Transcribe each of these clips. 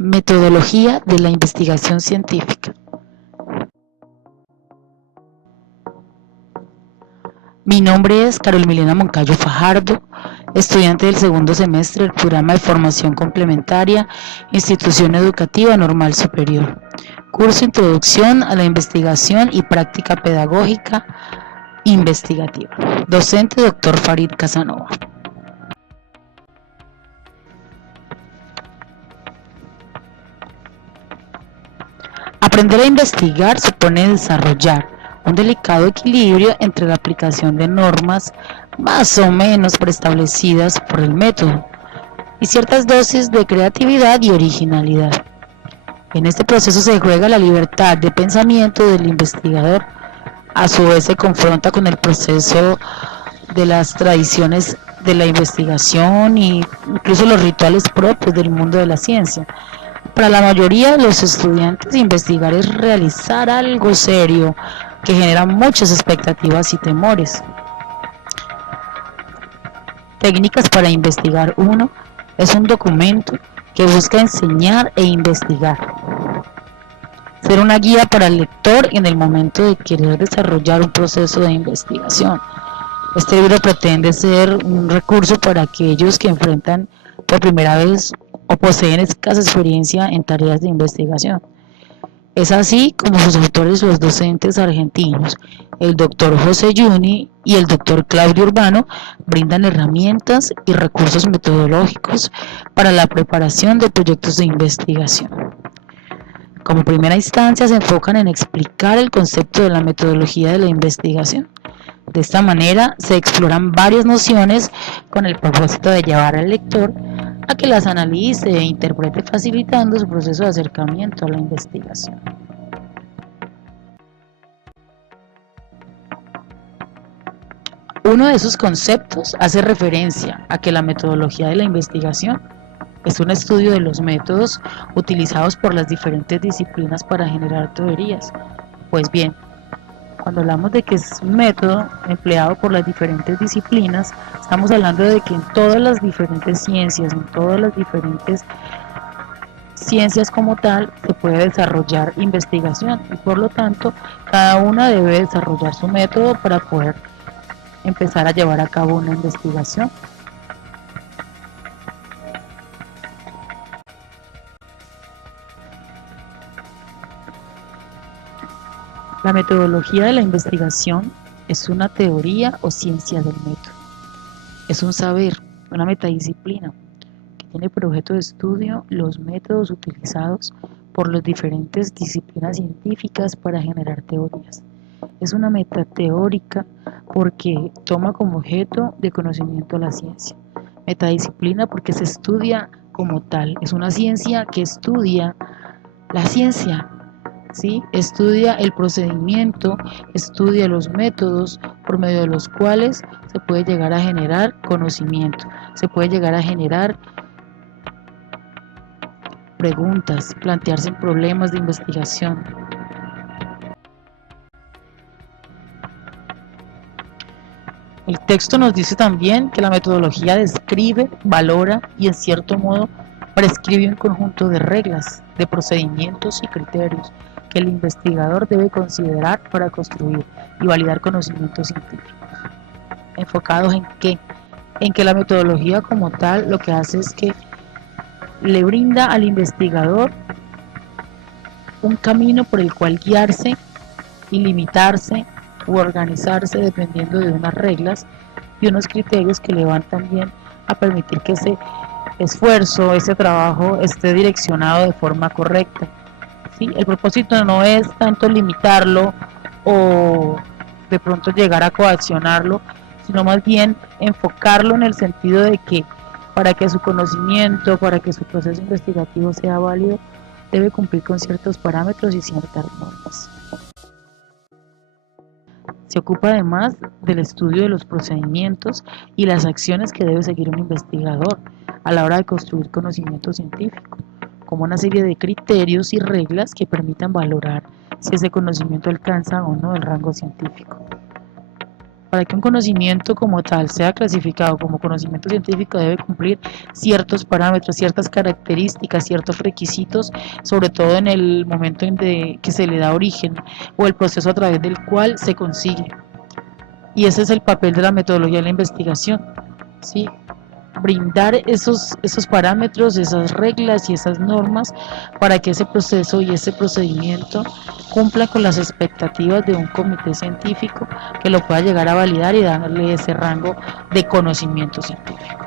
Metodología de la investigación científica. Mi nombre es Carol Milena Moncayo Fajardo, estudiante del segundo semestre del programa de formación complementaria, Institución Educativa Normal Superior. Curso Introducción a la Investigación y Práctica Pedagógica Investigativa. Docente Dr. Farid Casanova. Aprender a investigar supone desarrollar un delicado equilibrio entre la aplicación de normas más o menos preestablecidas por el método y ciertas dosis de creatividad y originalidad. En este proceso se juega la libertad de pensamiento del investigador, a su vez se confronta con el proceso de las tradiciones de la investigación e incluso los rituales propios del mundo de la ciencia. Para la mayoría de los estudiantes, investigar es realizar algo serio que genera muchas expectativas y temores. Técnicas para investigar. 1. Es un documento que busca enseñar e investigar. Ser una guía para el lector en el momento de querer desarrollar un proceso de investigación. Este libro pretende ser un recurso para aquellos que enfrentan por primera vez o poseen escasa experiencia en tareas de investigación. Es así como sus autores, los docentes argentinos, el Dr. José Yuni y el Dr. Claudio Urbano, brindan herramientas y recursos metodológicos para la preparación de proyectos de investigación. Como primera instancia se enfocan en explicar el concepto de la metodología de la investigación. De esta manera se exploran varias nociones con el propósito de llevar al lector a que las analice e interprete, facilitando su proceso de acercamiento a la investigación. Uno de esos conceptos hace referencia a que la metodología de la investigación es un estudio de los métodos utilizados por las diferentes disciplinas para generar teorías. Pues bien, cuando hablamos de que es un método empleado por las diferentes disciplinas, estamos hablando de que en todas las diferentes ciencias, en todas las diferentes ciencias como tal, se puede desarrollar investigación y por lo tanto cada una debe desarrollar su método para poder empezar a llevar a cabo una investigación. La metodología de la investigación es una teoría o ciencia del método. Es un saber, una metadisciplina, que tiene por objeto de estudio los métodos utilizados por las diferentes disciplinas científicas para generar teorías. Es una meta teórica porque toma como objeto de conocimiento la ciencia. Metadisciplina porque se estudia como tal. Es una ciencia que estudia la ciencia. ¿Sí? Estudia el procedimiento, estudia los métodos por medio de los cuales se puede llegar a generar conocimiento, se puede llegar a generar preguntas, plantearse problemas de investigación. El texto nos dice también que la metodología describe, valora y en cierto modo prescribe un conjunto de reglas, de procedimientos y criterios que el investigador debe considerar para construir y validar conocimientos científicos. ¿Enfocados en qué? En que la metodología como tal lo que hace es que le brinda al investigador un camino por el cual guiarse y limitarse u organizarse dependiendo de unas reglas y unos criterios que le van también a permitir que ese esfuerzo, ese trabajo esté direccionado de forma correcta. ¿Sí? El propósito no es tanto limitarlo o de pronto llegar a coaccionarlo, sino más bien enfocarlo en el sentido de que para que su conocimiento, para que su proceso investigativo sea válido, debe cumplir con ciertos parámetros y ciertas normas. Se ocupa además del estudio de los procedimientos y las acciones que debe seguir un investigador a la hora de construir conocimiento científico, como una serie de criterios y reglas que permitan valorar si ese conocimiento alcanza o no el rango científico. Para que un conocimiento como tal sea clasificado como conocimiento científico debe cumplir ciertos parámetros, ciertas características, ciertos requisitos, sobre todo en el momento en que se le da origen o el proceso a través del cual se consigue. Y ese es el papel de la metodología de la investigación, ¿sí? Brindar esos parámetros, esas reglas y esas normas para que ese proceso y ese procedimiento cumpla con las expectativas de un comité científico que lo pueda llegar a validar y darle ese rango de conocimiento científico.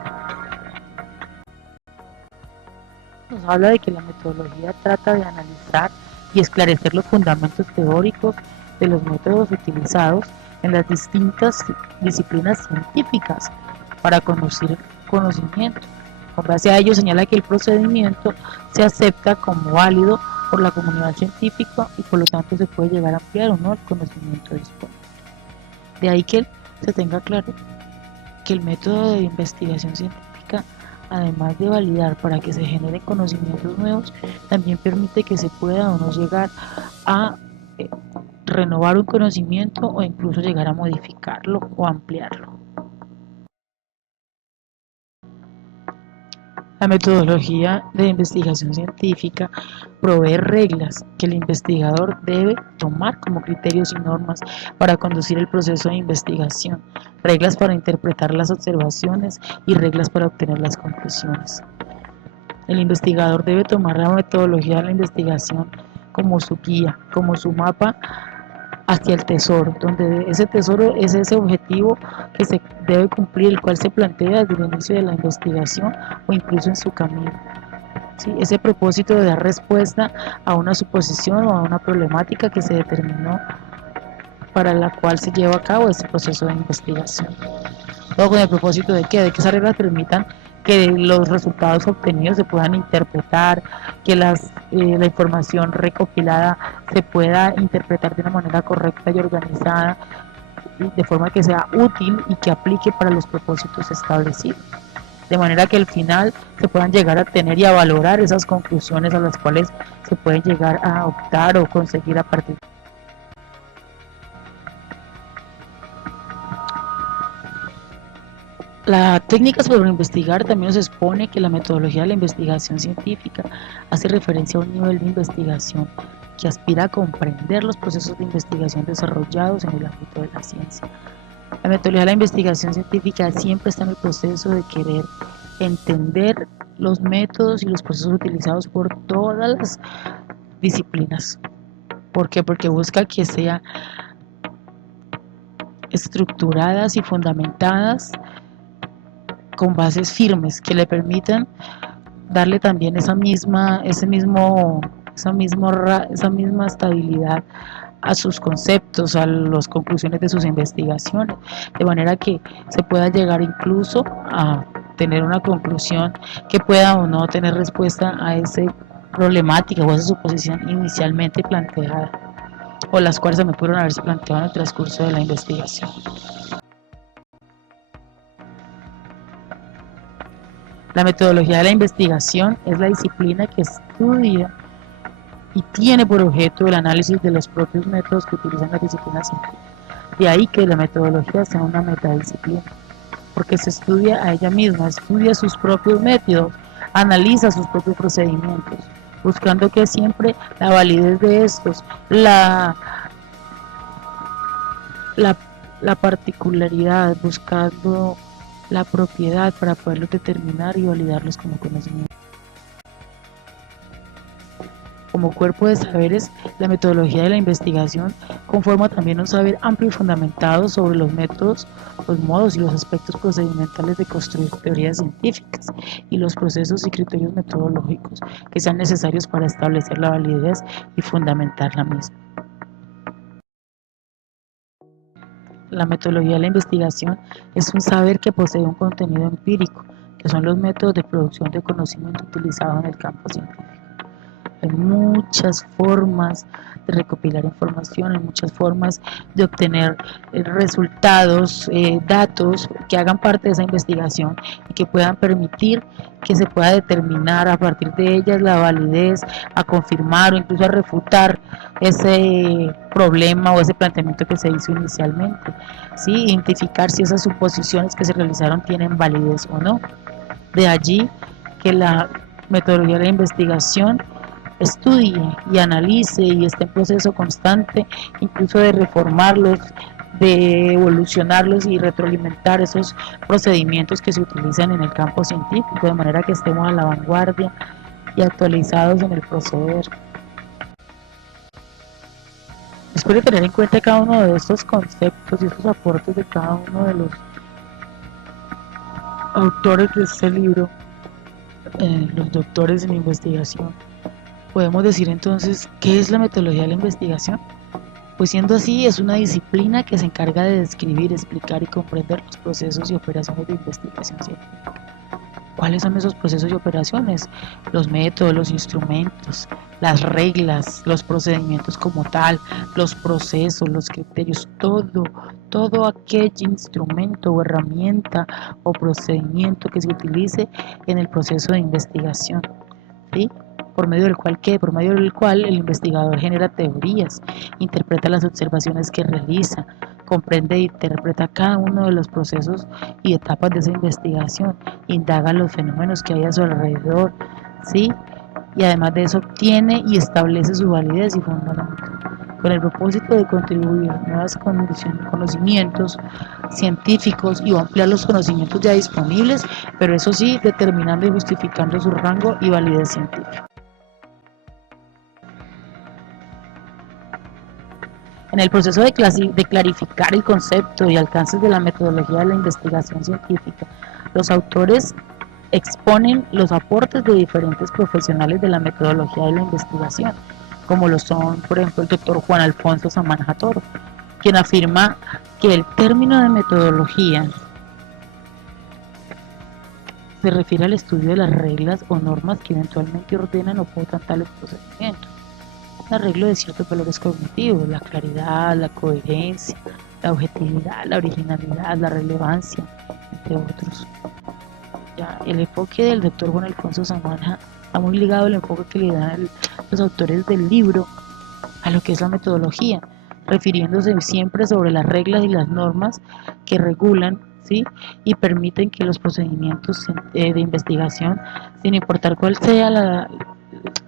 Nos habla de que la metodología trata de analizar y esclarecer los fundamentos teóricos de los métodos utilizados en las distintas disciplinas científicas para conocer conocimiento. Con base a ello señala que el procedimiento se acepta como válido por la comunidad científica y por lo tanto se puede llegar a ampliar o no el conocimiento disponible. De ahí que se tenga claro que el método de investigación científica, además de validar para que se generen conocimientos nuevos, también permite que se pueda o no llegar a renovar un conocimiento o incluso llegar a modificarlo o ampliarlo. La metodología de investigación científica provee reglas que el investigador debe tomar como criterios y normas para conducir el proceso de investigación, reglas para interpretar las observaciones y reglas para obtener las conclusiones. El investigador debe tomar la metodología de la investigación como su guía, como su mapa hacia el tesoro, donde ese tesoro es ese objetivo que se debe cumplir, el cual se plantea desde el inicio de la investigación o incluso en su camino. ¿Sí? Ese propósito de dar respuesta a una suposición o a una problemática que se determinó para la cual se lleva a cabo ese proceso de investigación. Todo con el propósito de que esas reglas permitan que los resultados obtenidos se puedan interpretar, que la información recopilada se pueda interpretar de una manera correcta y organizada, de forma que sea útil y que aplique para los propósitos establecidos. De manera que al final se puedan llegar a tener y a valorar esas conclusiones a las cuales se pueden llegar a optar o conseguir a partir de la técnica sobre investigar también nos expone que la metodología de la investigación científica hace referencia a un nivel de investigación que aspira a comprender los procesos de investigación desarrollados en el ámbito de la ciencia. La metodología de la investigación científica siempre está en el proceso de querer entender los métodos y los procesos utilizados por todas las disciplinas. ¿Por qué? Porque busca que sean estructuradas y fundamentadas con bases firmes que le permitan darle también esa misma estabilidad a sus conceptos, a las conclusiones de sus investigaciones, de manera que se pueda llegar incluso a tener una conclusión que pueda o no tener respuesta a esa problemática o a esa suposición inicialmente planteada, o las cuales se me pudieron haberse planteado en el transcurso de la investigación. La metodología de la investigación es la disciplina que estudia y tiene por objeto el análisis de los propios métodos que utilizan las disciplinas científicas. De ahí que la metodología sea una metadisciplina, porque se estudia a ella misma, estudia sus propios métodos, analiza sus propios procedimientos, buscando que siempre la validez de estos, la particularidad, buscando la propiedad para poderlos determinar y validarlos como conocimiento. Como cuerpo de saberes, la metodología de la investigación conforma también un saber amplio y fundamentado sobre los métodos, los modos y los aspectos procedimentales de construir teorías científicas y los procesos y criterios metodológicos que sean necesarios para establecer la validez y fundamentar la misma. La metodología de la investigación es un saber que posee un contenido empírico, que son los métodos de producción de conocimiento utilizados en el campo científico. Hay muchas formas de recopilar información, hay muchas formas de obtener resultados, datos que hagan parte de esa investigación y que puedan permitir que se pueda determinar a partir de ellas la validez, a confirmar o incluso a refutar ese problema o ese planteamiento que se hizo inicialmente, ¿sí? Identificar si esas suposiciones que se realizaron tienen validez o no. De allí que la metodología de la investigación estudie y analice y esté en proceso constante, incluso de reformarlos, de evolucionarlos y retroalimentar esos procedimientos que se utilizan en el campo científico, de manera que estemos a la vanguardia y actualizados en el proceder. Después de tener en cuenta cada uno de estos conceptos y estos aportes de cada uno de los autores de este libro, los doctores en investigación, podemos decir entonces, ¿qué es la metodología de la investigación? Pues siendo así, es una disciplina que se encarga de describir, explicar y comprender los procesos y operaciones de investigación científica. ¿Cuáles son esos procesos y operaciones? Los métodos, los instrumentos, las reglas, los procedimientos como tal, los procesos, los criterios, todo aquel instrumento o herramienta o procedimiento que se utilice en el proceso de investigación, ¿sí? Por medio del cual el investigador genera teorías, interpreta las observaciones que realiza, comprende e interpreta cada uno de los procesos y etapas de esa investigación, indaga los fenómenos que hay a su alrededor, ¿sí? Y además de eso obtiene y establece su validez y fundamento, con el propósito de contribuir a nuevos conocimientos científicos y ampliar los conocimientos ya disponibles, pero eso sí, determinando y justificando su rango y validez científica. En el proceso de clarificar el concepto y alcances de la metodología de la investigación científica, los autores exponen los aportes de diferentes profesionales de la metodología de la investigación, como lo son, por ejemplo, el doctor Juan Alfonso Samanja Toro, quien afirma que el término de metodología se refiere al estudio de las reglas o normas que eventualmente ordenan o pautan tales procedimientos. El arreglo de ciertos valores cognitivos, la claridad, la coherencia, la objetividad, la originalidad, la relevancia, entre otros. Ya, el enfoque del doctor Juan Alfonso Samanja está muy ligado al enfoque que le dan los autores del libro a lo que es la metodología, refiriéndose siempre sobre las reglas y las normas que regulan, ¿sí? Y permiten que los procedimientos de investigación, sin importar cuál sea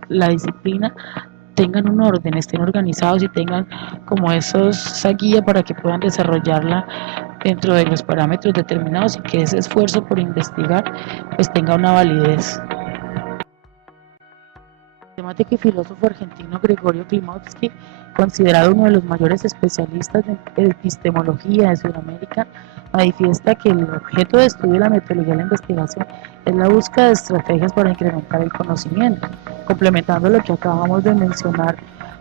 la disciplina, tengan un orden, estén organizados y tengan como esa guía para que puedan desarrollarla dentro de los parámetros determinados y que ese esfuerzo por investigar pues tenga una validez. El matemático y filósofo argentino Gregorio Klimovsky, considerado uno de los mayores especialistas en epistemología de Sudamérica, manifiesta que el objeto de estudio de la metodología de la investigación es la búsqueda de estrategias para incrementar el conocimiento, complementando lo que acabamos de mencionar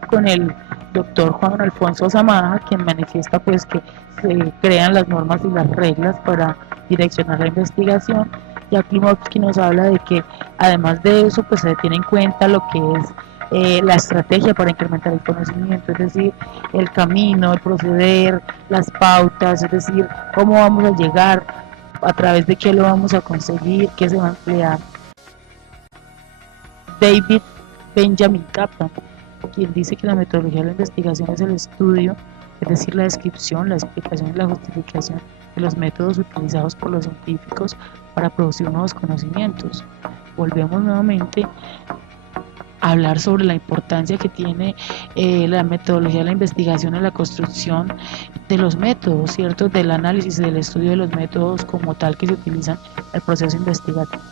con el doctor Juan Alfonso Samanja, quien manifiesta pues que se crean las normas y las reglas para direccionar la investigación. Ya Klimovsky nos habla de que además de eso pues se tiene en cuenta lo que es la estrategia para incrementar el conocimiento, es decir, el camino, el proceder, las pautas, es decir, cómo vamos a llegar, a través de qué lo vamos a conseguir, qué se va a emplear. David Benjamin Kaplan, quien dice que la metodología de la investigación es el estudio, es decir, la descripción, la explicación y la justificación de los métodos utilizados por los científicos para producir nuevos conocimientos. Volvemos nuevamente a hablar sobre la importancia que tiene la metodología de la investigación en la construcción de los métodos, ¿cierto? Del análisis y del estudio de los métodos como tal que se utilizan en el proceso investigativo,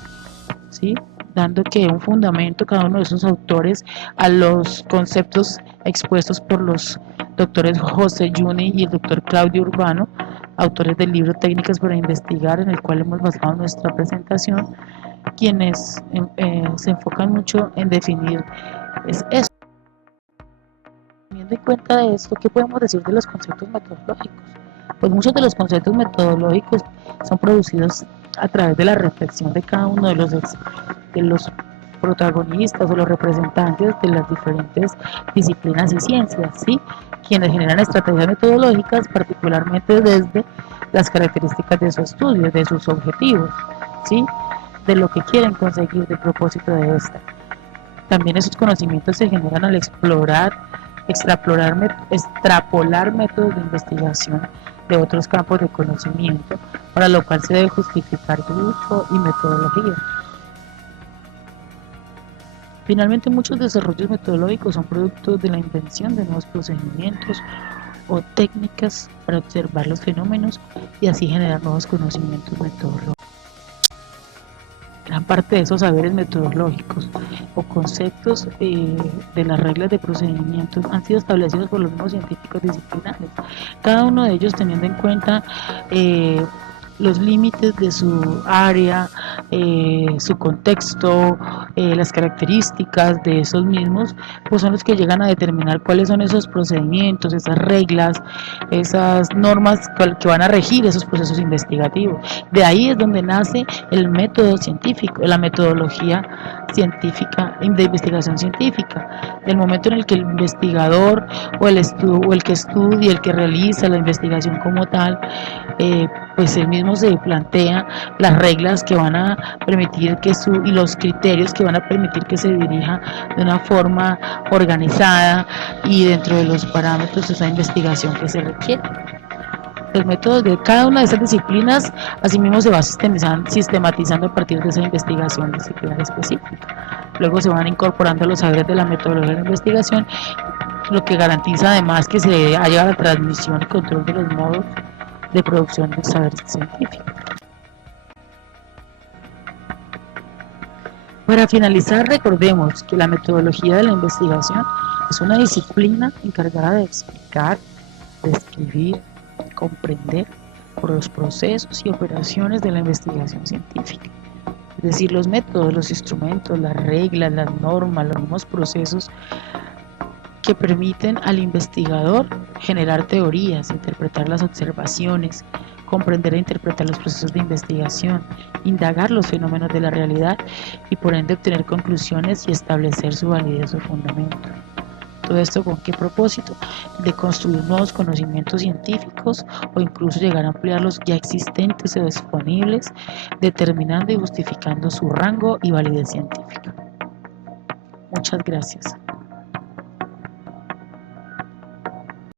¿sí? Dando que un fundamento cada uno de esos autores a los conceptos expuestos por los doctores José Juni y el doctor Claudio Urbano, autores del libro Técnicas para Investigar, en el cual hemos basado nuestra presentación, quienes se enfocan mucho en definir eso. Teniendo en cuenta de esto, ¿qué podemos decir de los conceptos metodológicos? Pues muchos de los conceptos metodológicos son producidos a través de la reflexión de cada uno de los protagonistas o los representantes de las diferentes disciplinas y ciencias, ¿sí? Quienes generan estrategias metodológicas particularmente desde las características de su estudio, de sus objetivos, ¿sí? De lo que quieren conseguir, del propósito de esta. También esos conocimientos se generan al extrapolar métodos de investigación de otros campos de conocimiento, para lo cual se debe justificar su uso y metodología. Finalmente, muchos desarrollos metodológicos son productos de la invención de nuevos procedimientos o técnicas para observar los fenómenos y así generar nuevos conocimientos metodológicos. Gran parte de esos saberes metodológicos o conceptos de las reglas de procedimientos han sido establecidos por los mismos científicos disciplinares, cada uno de ellos teniendo en cuenta los límites de su área, su contexto, las características de esos mismos, pues son los que llegan a determinar cuáles son esos procedimientos, esas reglas, esas normas que van a regir esos procesos investigativos. De ahí es donde nace el método científico, la metodología científica de investigación científica. Del momento en el que el investigador o el que estudia, el que realiza la investigación como tal, pues él mismo se plantea las reglas que van a permitir y los criterios que van a permitir que se dirija de una forma organizada y dentro de los parámetros de esa investigación que se requiere. Los métodos de cada una de esas disciplinas asimismo se va sistematizando a partir de esa investigación disciplinar específica. Luego se van incorporando los saberes de la metodología de la investigación, lo que garantiza además que se haya la transmisión y control de los modos de producción del saber científico. Para finalizar, recordemos que la metodología de la investigación es una disciplina encargada de explicar, describir, comprender por los procesos y operaciones de la investigación científica. Es decir, los métodos, los instrumentos, las reglas, las normas, los mismos procesos que permiten al investigador generar teorías, interpretar las observaciones, comprender e interpretar los procesos de investigación, indagar los fenómenos de la realidad y por ende obtener conclusiones y establecer su validez o fundamento. ¿Todo esto con qué propósito? De construir nuevos conocimientos científicos o incluso llegar a ampliar los ya existentes o disponibles, determinando y justificando su rango y validez científica. Muchas gracias.